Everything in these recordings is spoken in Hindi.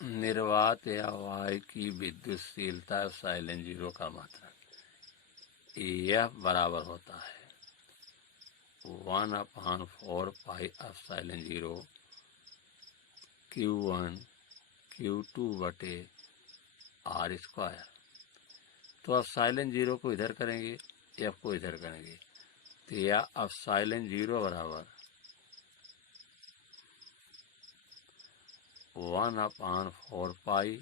निर्वात या वायु की विद्युतशीलता साइलेंट जीरो का मात्रक यह बराबर होता है 1/4πε0 Q1 Q2/R²। तो अब साइलेंट जीरो को इधर करेंगे, एफ को इधर करेंगे, तो यह अब साइलेंट जीरो बराबर 1/4π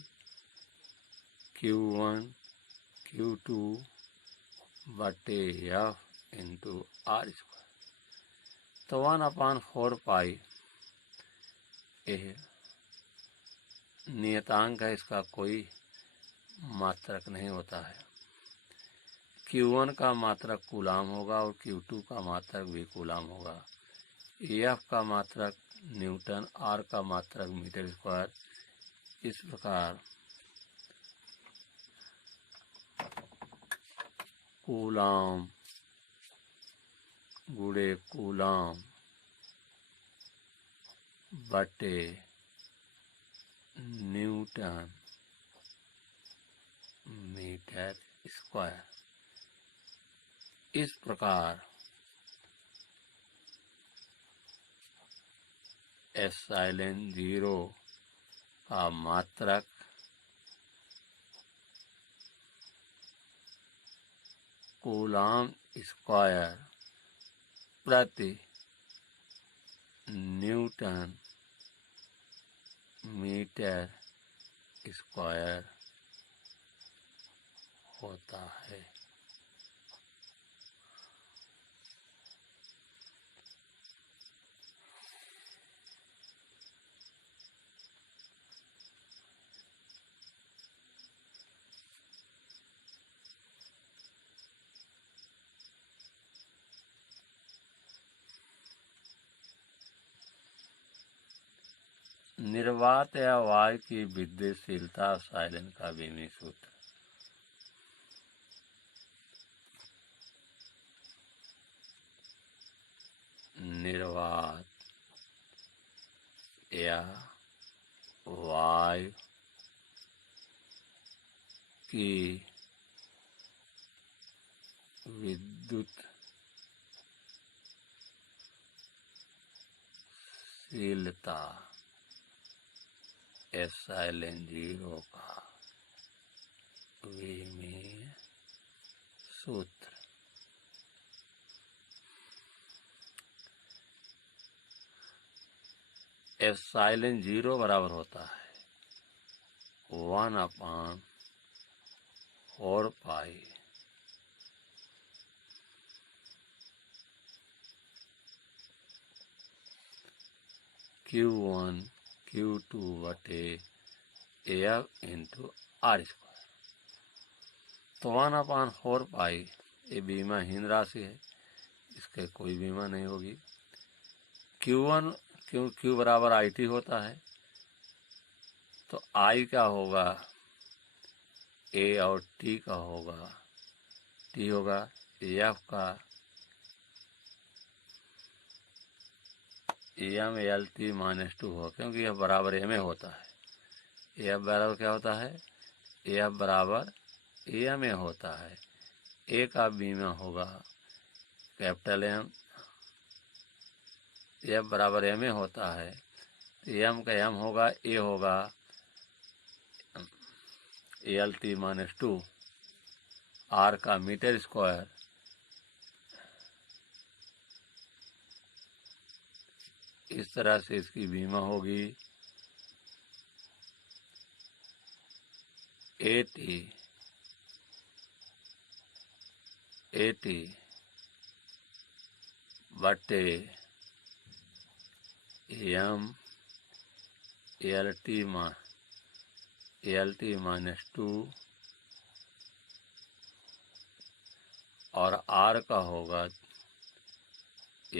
Q1 Q2/F इंटू R²। तो 1/4π नियतांक है, इसका कोई मात्रक नहीं होता है। Q1 का मात्रक कूलाम होगा और Q2 का मात्रक भी कूलाम होगा। F का मात्रक न्यूटन, R का मात्रक मीटर स्क्वायर। इस प्रकार कूलाम गुणे कूलाम बटे न्यूटन मीटर स्क्वायर। इस प्रकार साइलेंट जीरो का मात्रक कूलाम स्क्वायर प्रति न्यूटन मीटर स्क्वायर होता है। निर्वात या वायु की विद्युतशीलता साइलेंट का बीमी सूत्र। निर्वात या वायु की विद्युतशीलता साइलेंट जीरो का विमीय सूत्र। साइलेंट जीरो बराबर होता है 1/4π Q1 Q2/F इंटू R²। तो 1/4π ये बीमाहीन राशि है, इसके कोई बीमा नहीं होगी। Q1 Q बराबर IT होता है, तो I का होगा A और T का होगा T होगा F का M/L/T-2 होगा, क्योंकि यह बराबर M में होता है। F बराबर क्या होता है? F बराबर M में होता है। A का बीमा होगा कैपिटल M। F बराबर M में होता है, तो M का M होगा A होगा L/T-2, R का मीटर स्क्वायर। इस तरह से इसकी बीमा होगी AT बटे M/L/T-2 और R का होगा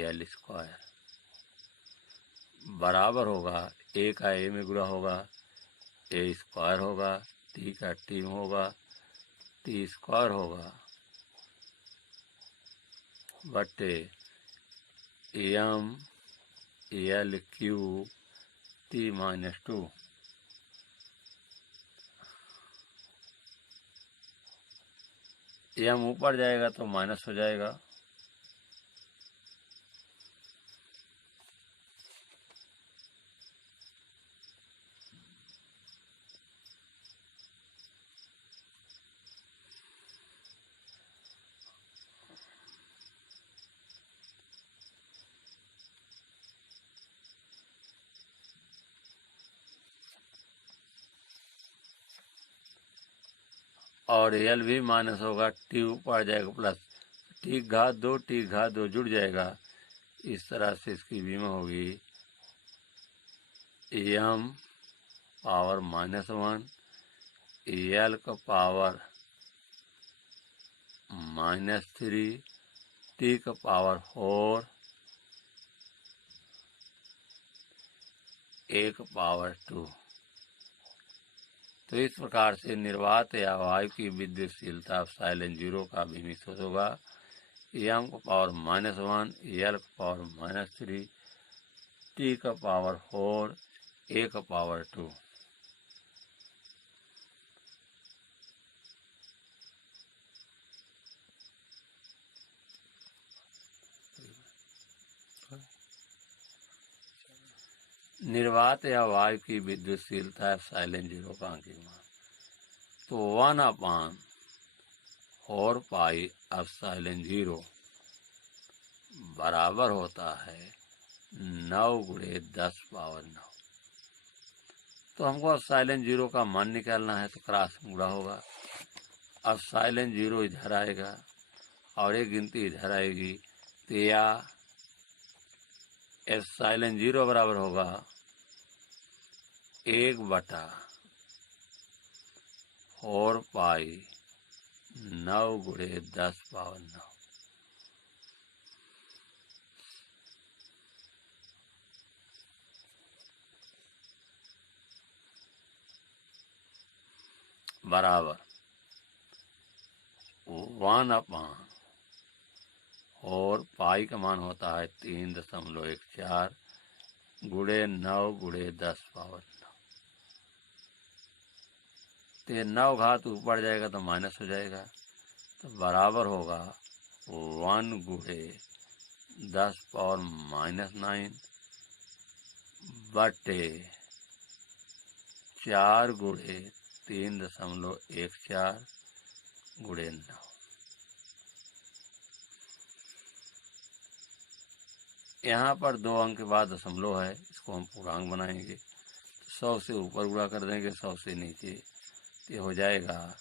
L² बराबर होगा A का A में गुणा होगा A² होगा, T का T होगा T² होगा बटे M/L³ t माइनस 2। ये हम ऊपर जाएगा तो माइनस हो जाएगा, और एल भी माइनस होगा, टी ऊपर जाएगा प्लस, टी घात 2 टी घात 2 जुड़ जाएगा। इस तरह से इसकी विमा होगी एम पावर -1 एल का पावर -3 टी का पावर 4 ए का पावर 2। तो इस प्रकार से निर्वात या वायु की विद्युतशीलता साइलेंट 0 का विमिश्रित होगा एम का पावर -1 एल का पावर -3 टी का पावर 4 ए का पावर 2। निर्वात या वायु की विद्युतशीलता साइलेंट 0 का आंकिक मान, तो 1/4 पाई एप्सिलॉन 0 बराबर होता है 9 × 10⁻⁹। तो हमको एप्सिलॉन 0 का मान निकालना है, तो क्रॉस गुणा होगा। एप्सिलॉन 0 इधर आएगा और एक गिनती इधर आएगी, तो या एप्सिलॉन 0 बराबर होगा 1/4 पाई 9 × 10⁻⁹। बराबर 1/4 पाई का मान होता है 3.14 गुणे 9 × 10⁻⁹। तो ये 9 घात ऊपर जाएगा तो माइनस हो जाएगा, तो बराबर होगा 1 × 10⁻⁹ बटे 4 × 3.14 गुणे 9। यहाँ पर 2 अंक के बाद दशमलव है, इसको हम पूर्णांक बनाएंगे, तो 100 से ऊपर गुणा कर देंगे 100 से नीचे, ये हो जाएगा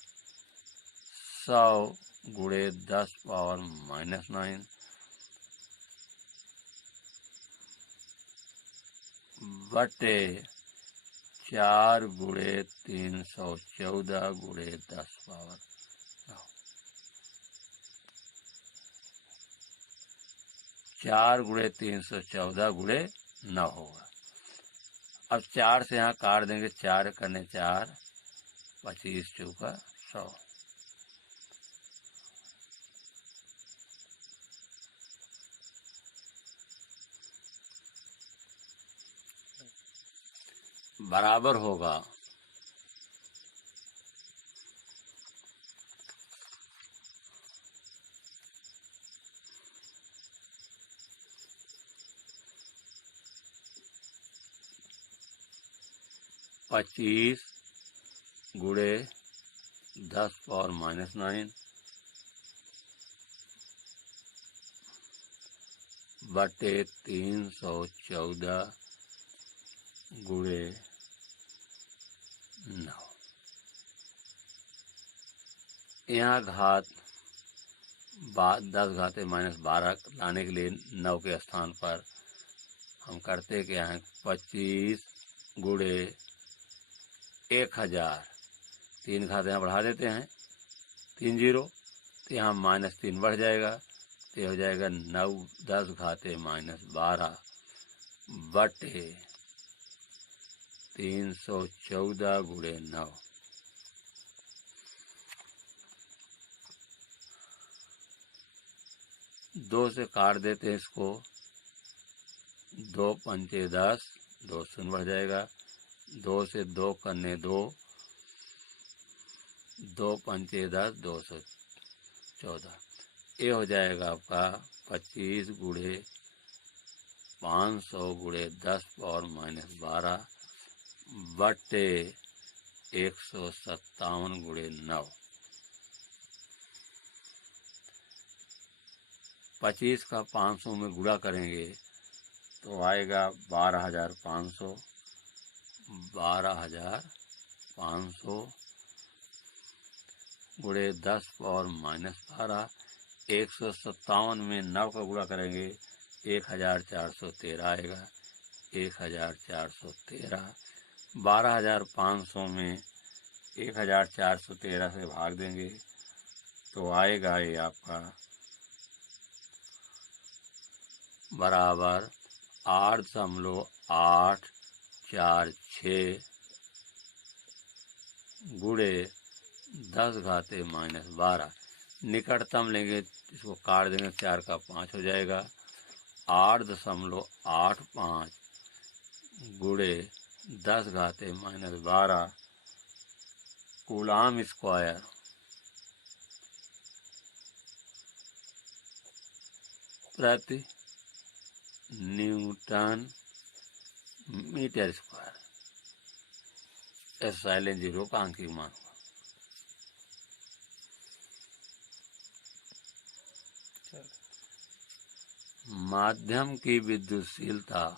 100 × 10⁻⁹ बटे 4 × 314 गुणे 10⁻⁹। 4 × 314 गुणे 9 होगा। अब 4 से यहाँ काट देंगे, 4 करने 4 25 चौका 100। बराबर होगा 25 गुणे 10⁻⁹ बटे 314 गुणे 9। यहाँ घात 10 घाते -12 लाने के लिए 9 के स्थान पर हम करते क्या हैं, 25 गुणे 1000, 3 घात यहाँ बढ़ा देते हैं, 3 0, तो यहाँ -3 बढ़ जाएगा, तो ये हो जाएगा 9 10 घाते -12 बटे 314 गुणे 9। दो से काट देते हैं इसको, 2 पंचे 10, 2 शून्य बढ़ जाएगा। 2 से 2 करने 2, 2 पंचे 10, 214। ये हो जाएगा आपका 25 गुणे 500 गुणे 10 पावर -12 बटे 157 गुणे 9। 25 का 500 में गुणा करेंगे तो आएगा 12,500। 12,500 गुणे 10 पावर -12। 157 में 9 का गुणा करेंगे 1,413 आएगा। 1,413। 12,500 में 1,413 से भाग देंगे तो आएगा ये आपका बराबर 8.846 गुणे 10 घाते -12। निकटतम लेंगे, इसको काट देंगे, 4 का 5 हो जाएगा। 8.85 गुणे 10 घाते -12 कूलाम स्क्वायर प्रति न्यूटन मीटर स्क्वायर। एप्सिलॉन 0 का आंकिक मान होगा। माध्यम की विद्युतशीलता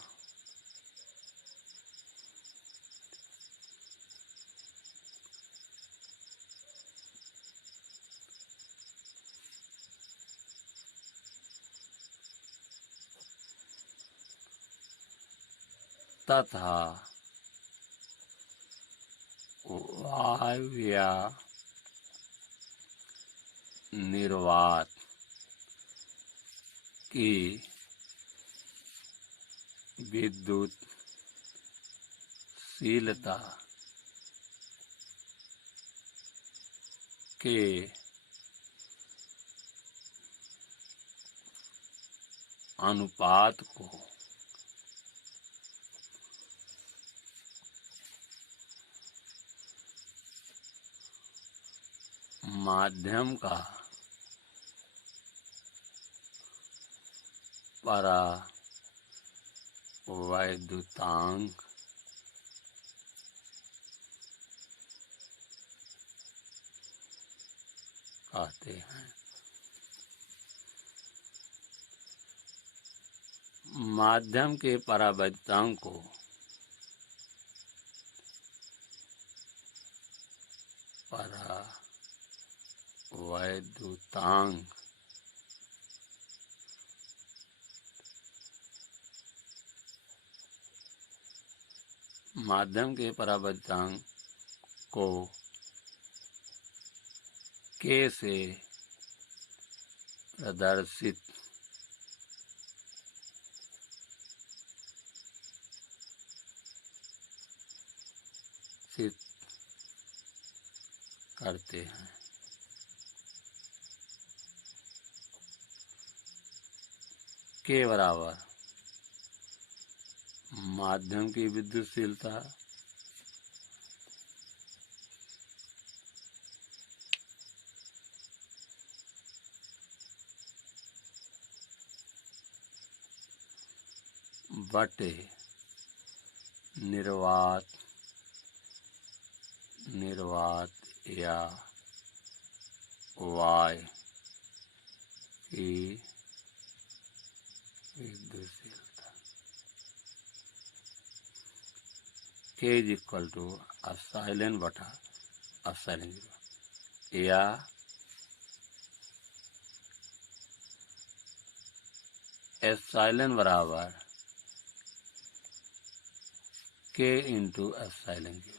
तथा वायवीय निर्वात की विद्युतशीलता के अनुपात को माध्यम का परावैद्युतांक कहते हैं। माध्यम के परावैद्युतांक को परावैद्युतांक माध्यम के परावैद्युतांक को K से प्रदर्शित करते हैं। K बराबर माध्यम की विद्युतशीलता बटे निर्वात या वाय की विद्युतशीलता K is equal to epsilon बटा एप्सिलॉन 0 या एप्सिलॉन बराबर K इंटू एप्सिलॉन 0।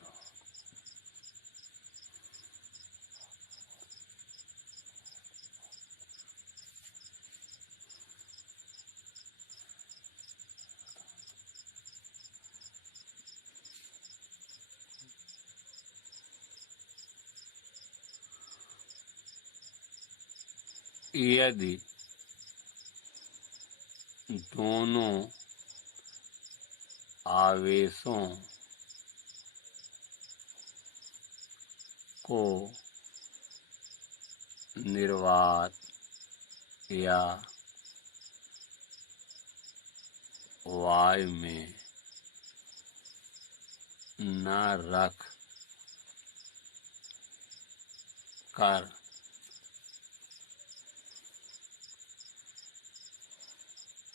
यदि दोनों आवेशों को निर्वात या वायु में न रख कर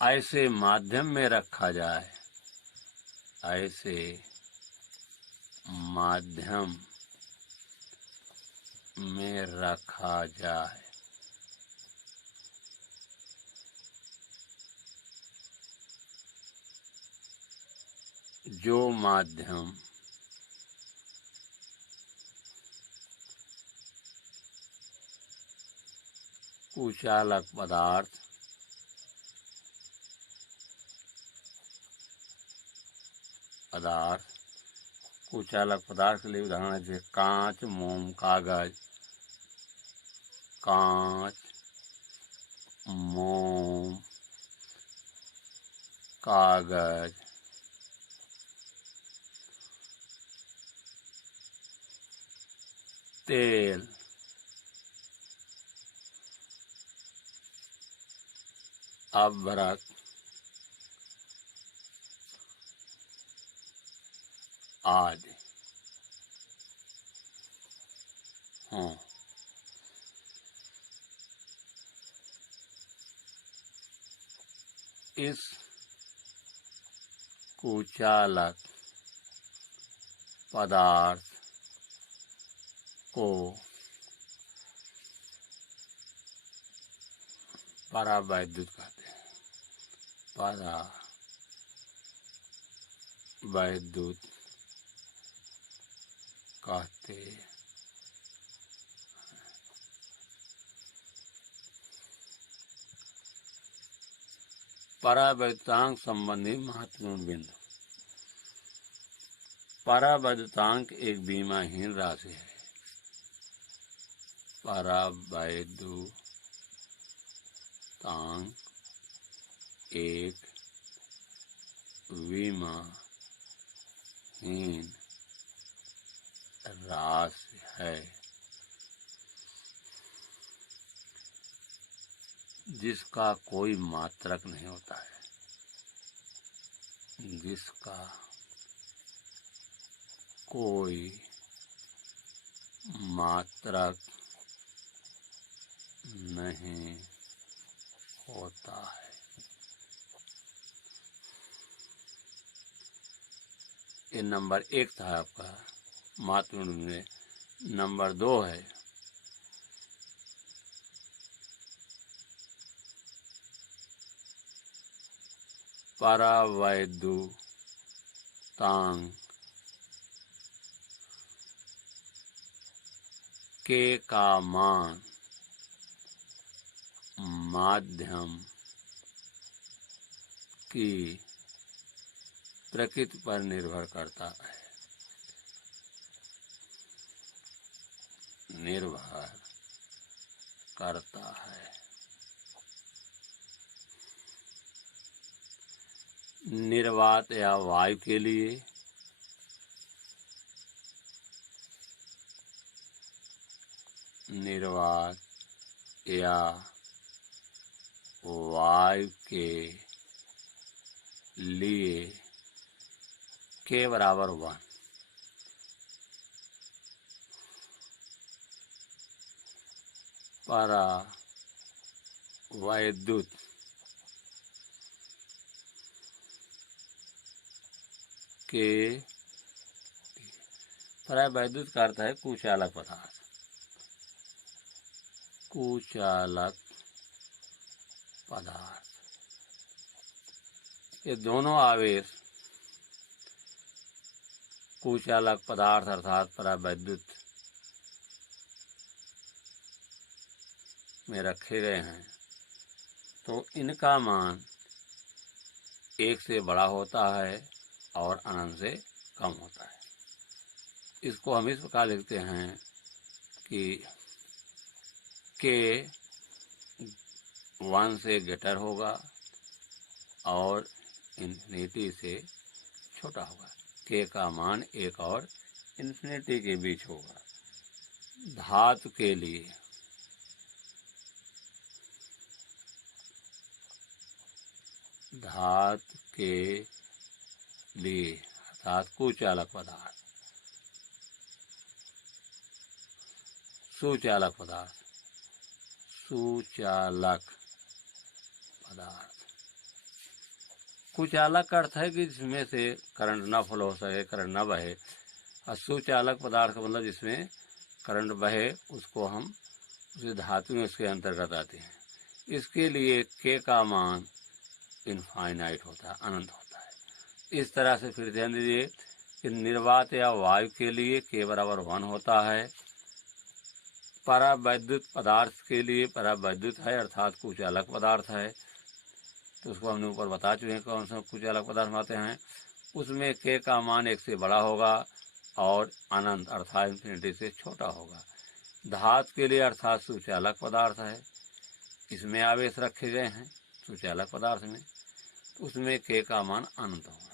ऐसे माध्यम में रखा जाए, ऐसे माध्यम में रखा जाए। जो माध्यम कुचालक पदार्थ कुचालक पदार्थ के लिए उदाहरण है जैसे कांच, मोम, कागज। कांच, मोम, कागज, तेल, अभ्रक, आदि। इस कुचालक पदार्थ को परावैद्युत कहते हैं। परावैद्युत कहते हैं। परावैद्युतांक संबंधी महत्वपूर्ण बिंदु। परावैद्युतांक एक बीमाहीन राशि है। परावैद्युतांक एक बीमाहीन राशि है जिसका कोई मात्रक नहीं होता है। जिसका कोई मात्रक नहीं होता है। ये नंबर 1 था आपका महत्वपूर्ण में। नंबर 2 है परावैद्युतांक के का मान माध्यम की प्रकृति पर निर्भर करता है। निर्भर करता है। निर्वात या वायु के लिए निर्वात या वायु के लिए K बराबर 1। परावैद्युत के परावैद्युत का अर्थ है कुचालक पदार्थ। कुचालक पदार्थ ये दोनों आवेश कुचालक पदार्थ अर्थात परावैद्युत में रखे गए हैं तो इनका मान 1 से बड़ा होता है और अनंत से कम होता है। इसको हम इस प्रकार लिखते हैं कि K 1 से ग्रेटर होगा और इन्फिनिटी से छोटा होगा। के का मान 1 और इन्फिनिटी के बीच होगा। धातु के लिए अर्थात कुचालक पदार्थ, सुचालक पदार्थ, कुचालक का अर्थ है कि जिसमें से करंट न फ्लो हो सके, करंट न बहे, और सुचालक पदार्थ का मतलब जिसमें करंट बहे उसको हम उसे धातु में उसके अंतर्गत आते हैं। इसके लिए के का मान इनफाइनाइट होता है, अनंत होता है। इस तरह से फिर ध्यान दीजिए कि निर्वात या वायु के लिए के बराबर 1 होता है। परावैद्युत पदार्थ के लिए, परावैद्युत है अर्थात कुचालक पदार्थ है, तो उसको हमने ऊपर बता चुके हैं कौन सा कुचालक पदार्थ आते हैं। उसमें के का मान 1 से बड़ा होगा और अनंत अर्थात इन्फिनिटी से छोटा होगा। धातु के लिए अर्थात सुचालक पदार्थ है, इसमें आवेश रखे गए हैं सुचालक पदार्थ में, तो उसमें के का मान अनंत होगा।